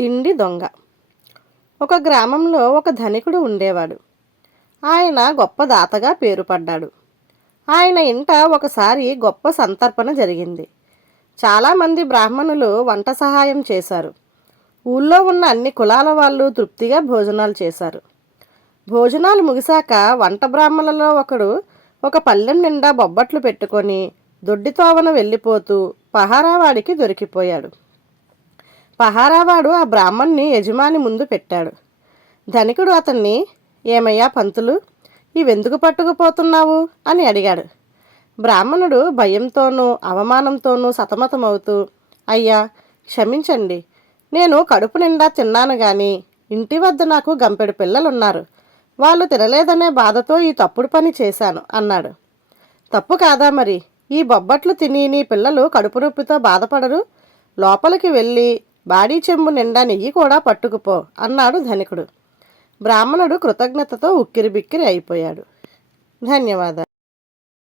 తిండి దొంగ. ఒక గ్రామంలో ఒక ధనికుడు ఉండేవాడు. ఆయన గొప్ప దాతగా పేరుపడ్డాడు. ఆయన ఇంట ఒకసారి గొప్ప సంతర్పణ జరిగింది. చాలామంది బ్రాహ్మణులు వంట సహాయం చేశారు. ఊళ్ళో ఉన్న అన్ని కులాల వాళ్ళు తృప్తిగా భోజనాలు చేశారు. భోజనాలు ముగిశాక వంట బ్రాహ్మణులలో ఒకడు ఒక పళ్ళెం నిండా బొబ్బట్లు పెట్టుకొని దొడ్డితోవన వెళ్ళిపోతూ పహారావాడికి దొరికిపోయాడు. పహారావాడు ఆ బ్రాహ్మణ్ణి యజమాని ముందు పెట్టాడు. ధనికుడు అతన్ని, "ఏమయ్యా పంతులు, ఇవెందుకు పట్టుకుపోతున్నావు?" అని అడిగాడు. బ్రాహ్మణుడు భయంతోనూ అవమానంతోనూ సతమతమవుతూ, "అయ్యా, క్షమించండి, నేను కడుపు నిండా తిన్నాను గాని ఇంటి వద్ద నాకు గంపెడు పిల్లలున్నారు. వాళ్ళు తినలేదనే బాధతో ఈ తప్పుడు పని చేశాను" అన్నాడు. "తప్పు కాదా మరి? ఈ బొబ్బట్లు తిని నీ పిల్లలు కడుపు నొప్పితో బాధపడరు? లోపలికి వెళ్ళి బాడీ చెంబు నిండా నెయ్యి కూడా పట్టుకుపో" అన్నాడు ధనికుడు. బ్రాహ్మణుడు కృతజ్ఞతతో ఉక్కిరిబిక్కిరి అయిపోయాడు. ధన్యవాదాలు.